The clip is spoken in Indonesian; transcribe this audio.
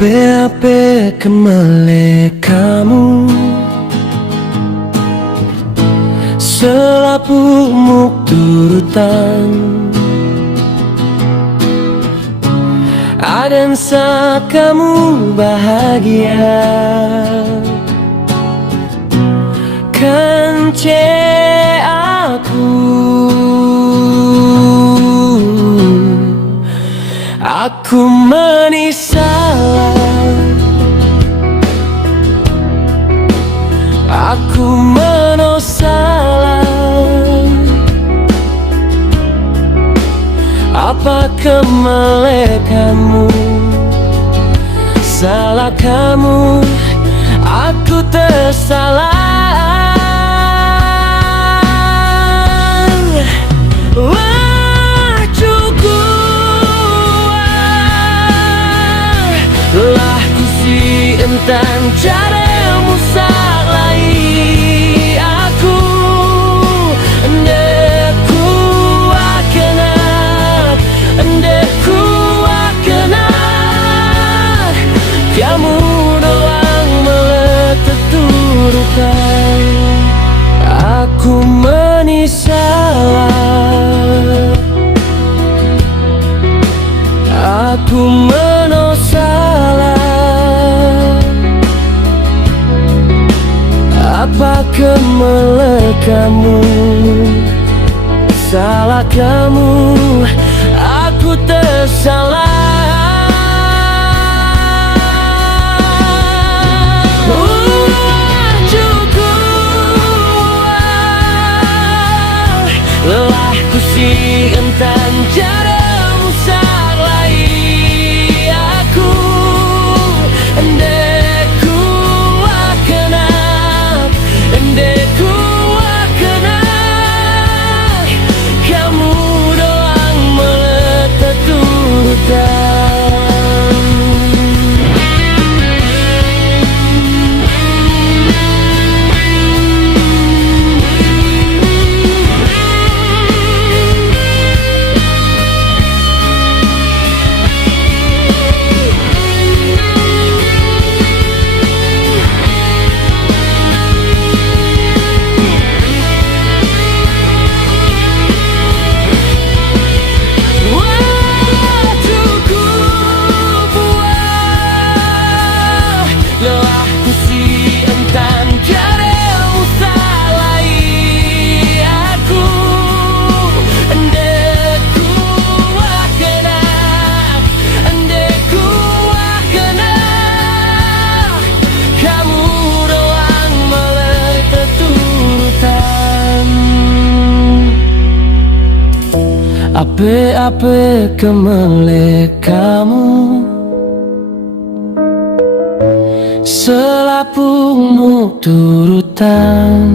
Ape-ape kemelek kamu, selapuk turutan adan saat kamu bahagia. Kance aku menisala, aku menosala. Apa kemelek kamu, salah kamu, aku tersalah. Lah ku si entan caramu salai aku, endeku akenat, endeku akenat. Kamu doang meletet turutan, aku menisala, aku menosala. Apa kemelek kamu, salah kamu, aku tersalah. Lelahku si entan jaramu salai aku, endeku akenat, endeku akenat. Kamu doang meletet turutan. Ape-ape kemelek kamu, selapukmu turutan.